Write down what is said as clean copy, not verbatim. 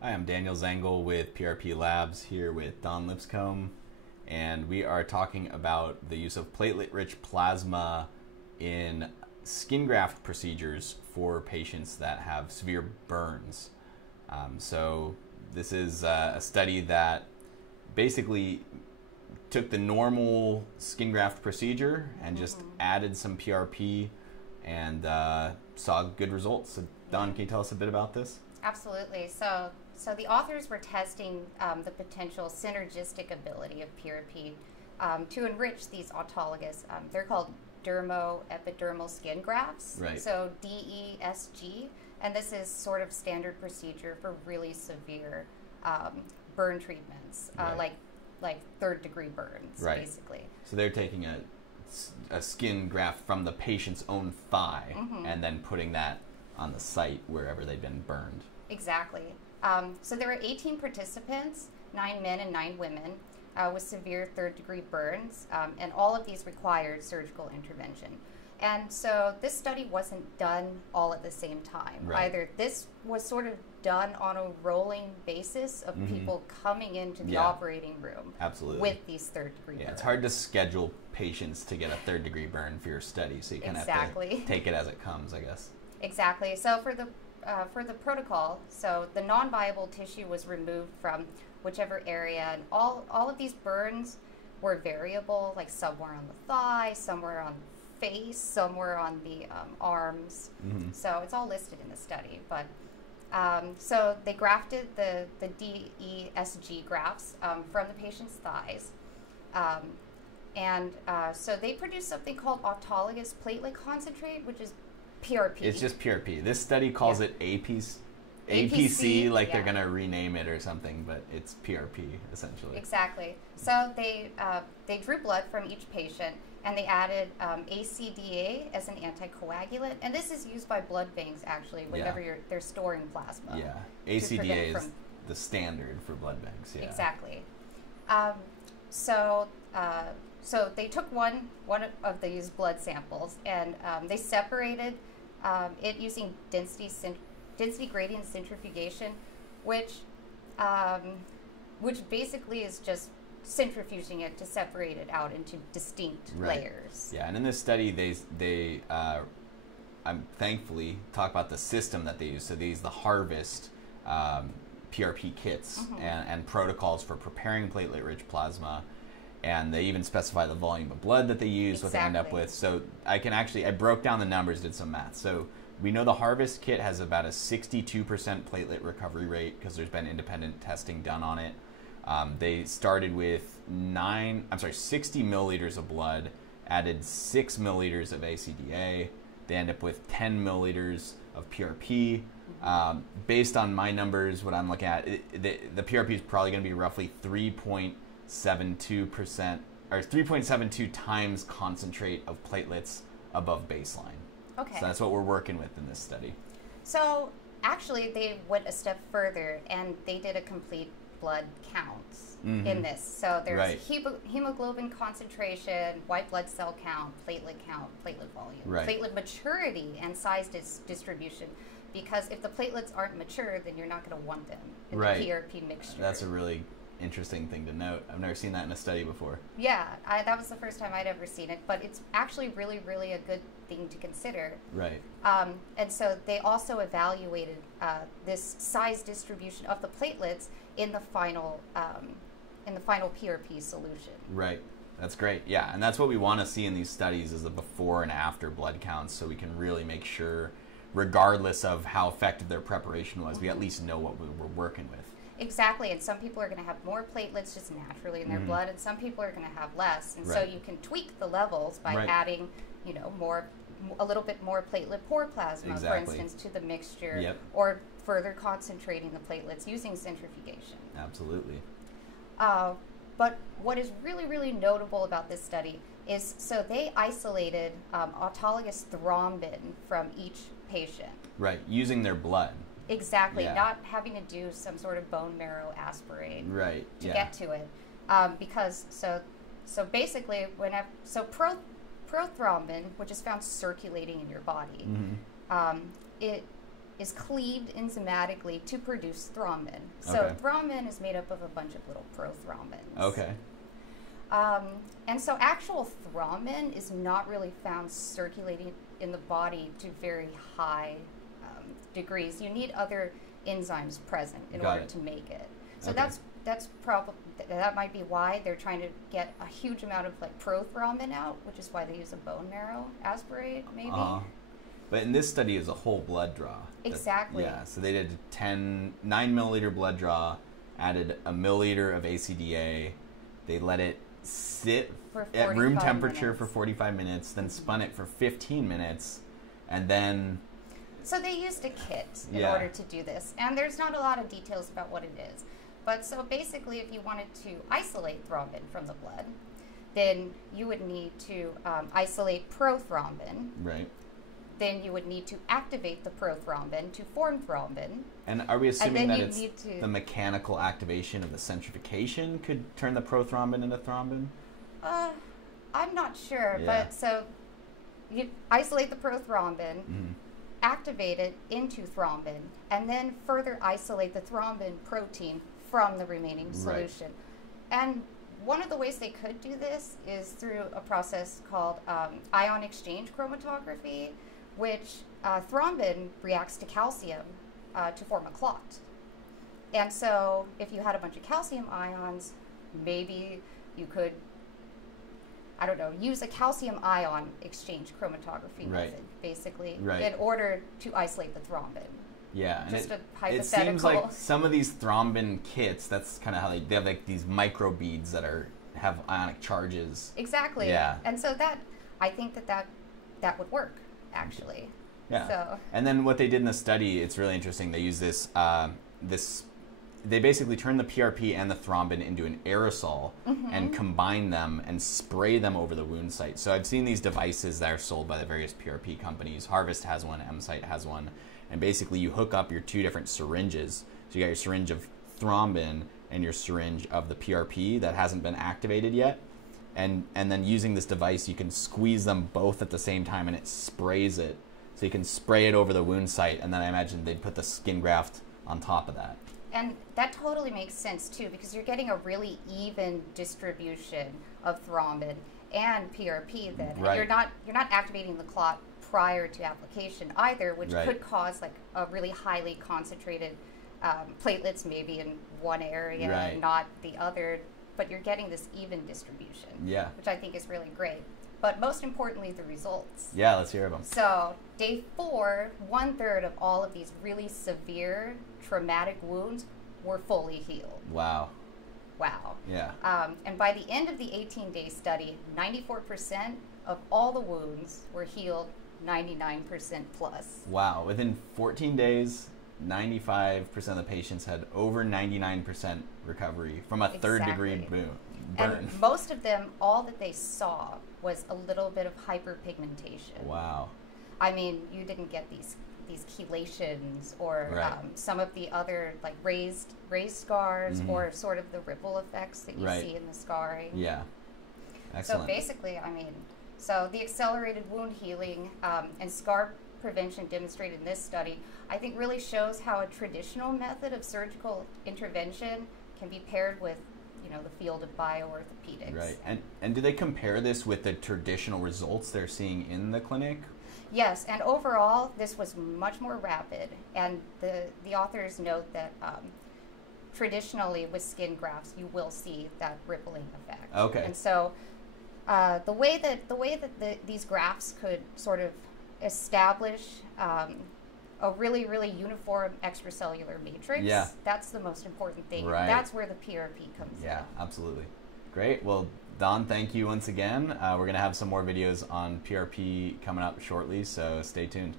Hi, I'm Daniel Zengel with PRP Labs here with Dawn Lipscomb, and we are talking about the use of platelet-rich plasma in skin graft procedures for patients that have severe burns. So this is a study that basically took the normal skin graft procedure and just added some PRP and saw good results. So Dawn, can you tell us a bit about this? Absolutely. So the authors were testing the potential synergistic ability of PRP to enrich these autologous, they're called dermoepidermal skin grafts, right. So DESG, and this is sort of standard procedure for really severe burn treatments, right. like third-degree burns, right. basically. So they're taking a skin graft from the patient's own thigh and then putting that on the site wherever they've been burned. Exactly. So there were 18 participants, 9 men and 9 women, with severe third-degree burns, and all of these required surgical intervention. And so this study wasn't done all at the same time. Right. Either this was sort of done on a rolling basis of people coming into the operating room Absolutely. with these third-degree burns. It's hard to schedule patients to get a third-degree burn for your study, so you kind of have to take it as it comes, I guess. Exactly. So for the protocol, so the non-viable tissue was removed from whichever area, and all of these burns were variable, like somewhere on the thigh, somewhere on the face, somewhere on the arms. So it's all listed in the study. But so they grafted the DESG grafts from the patient's thighs. So they produced something called autologous platelet concentrate, which is PRP. It's just PRP. This study calls it APC, like they're going to rename it or something, but it's PRP, essentially. Exactly. So they drew blood from each patient, and they added ACDA as an anticoagulant, and this is used by blood banks, actually, whenever they're storing plasma. Yeah, ACDA is the standard for blood banks, yeah. Exactly. So they took one of these blood samples, and they separated it using density gradient centrifugation, which basically is just centrifuging it to separate it out into distinct layers. Yeah, and in this study, they thankfully talk about the system that they use. So they use the Harvest PRP kits and protocols for preparing platelet-rich plasma. And they even specify the volume of blood that they use, what they end up with. So I broke down the numbers, did some math. So we know the Harvest kit has about a 62% platelet recovery rate because there's been independent testing done on it. They started with 60 milliliters of blood, added 6 milliliters of ACDA. They end up with 10 milliliters of PRP. Based on my numbers, what I'm looking at, the PRP is probably going to be roughly 3.72% or 3.72 times concentrate of platelets above baseline. Okay. So that's what we're working with in this study. So actually they went a step further and they did a complete blood count in this. So there's hemoglobin concentration, white blood cell count, platelet volume, platelet maturity, and size distribution. Because if the platelets aren't mature, then you're not going to want them in the PRP mixture. That's a really interesting thing to note. I've never seen that in a study before. Yeah, that was the first time I'd ever seen it, but it's actually really, really a good thing to consider. Right. And so they also evaluated this size distribution of the platelets in the final PRP solution. Right. That's great. Yeah, and that's what we want to see in these studies is the before and after blood counts, so we can really make sure, regardless of how effective their preparation was, we at least know what we're working with. Exactly, and some people are going to have more platelets just naturally in their blood, and some people are going to have less. And so you can tweak the levels by adding, a little bit more platelet-poor plasma, for instance, to the mixture, or further concentrating the platelets using centrifugation. Absolutely. But what is really, really notable about this study is, so they isolated autologous thrombin from each patient. Right, using their blood. Exactly, not having to do some sort of bone marrow aspirate to get to it, because so basically prothrombin, which is found circulating in your body, is cleaved enzymatically to produce thrombin. So Okay. thrombin is made up of a bunch of little prothrombins. Okay. And so actual thrombin is not really found circulating in the body to very high degrees. You need other enzymes present in Got order it. to make it. So Okay. that's probably, that might be why they're trying to get a huge amount of like prothrombin out, which is why they use a bone marrow aspirate, maybe. But in this study, is a whole blood draw. Exactly. Yeah, so they did 9 milliliter blood draw, added a milliliter of ACDA. They let it sit For at room 45 temperature minutes. for 45 minutes, then spun it for 15 minutes, and then... So they used a kit in Yeah. order to do this, and there's not a lot of details about what it is. But so basically, if you wanted to isolate thrombin from the blood, then you would need to isolate prothrombin. Right. Then you would need to activate the prothrombin to form thrombin. And are we assuming then that you it's need to- the mechanical activation of the centrifugation could turn the prothrombin into thrombin? I'm not sure, Yeah. but so you isolate the prothrombin, Mhm. activate it into thrombin, and then further isolate the thrombin protein from the remaining solution. And one of the ways they could do this is through a process called ion exchange chromatography, which thrombin reacts to calcium to form a clot. And so if you had a bunch of calcium ions, maybe you could, I don't know, use a calcium ion exchange chromatography Right. method, basically, Right. in order to isolate the thrombin. Yeah, and Just a it hypothetical. seems like some of these thrombin kits, that's kind of how they have like these micro beads that have ionic charges. Exactly. Yeah. And so I think that would work, actually. Yeah. So, And then what they did in the study, it's really interesting. They use they basically turn the PRP and the thrombin into an aerosol and combine them and spray them over the wound site. So I've seen these devices that are sold by the various PRP companies. Harvest has one, M-Site has one. And basically you hook up your 2 different syringes. So you got your syringe of thrombin and your syringe of the PRP that hasn't been activated yet. And then using this device, you can squeeze them both at the same time and it sprays it. So you can spray it over the wound site, and then I imagine they'd put the skin graft on top of that. and that totally makes sense, too, because you're getting a really even distribution of thrombin and PRP then. And Right. you're not activating the clot prior to application either, which Right. could cause like a really highly concentrated platelets maybe in one area Right. and not the other, but you're getting this even distribution, Yeah. which I think is really great. But most importantly, the results. Yeah, let's hear them. So, day 4, 1/3 of all of these really severe traumatic wounds were fully healed. Wow. Wow. Yeah. And by the end of the 18-day study, 94% of all the wounds were healed 99% plus. Wow. Within 14 days, 95% of the patients had over 99% recovery from a third-degree Exactly. burn. And most of them, all that they saw was a little bit of hyperpigmentation. Wow. I mean, you didn't get these chelations or Right. some of the other like raised scars Mhm. or sort of the ripple effects that you Right. see in the scarring. Yeah. So Excellent. basically, I mean, so the accelerated wound healing and scar prevention demonstrated in this study, I think really shows how a traditional method of surgical intervention can be paired with, the field of bioorthopedics. Right. And do they compare this with the traditional results they're seeing in the clinic? Yes, and overall, this was much more rapid. And the authors note that traditionally with skin grafts, you will see that rippling effect. Okay. And so the way that these grafts could sort of establish a really, really uniform extracellular matrix, Yeah. that's the most important thing. Right. That's where the PRP comes Yeah, in. absolutely. Great. Well, Dawn, thank you once again. We're going to have some more videos on PRP coming up shortly, so stay tuned.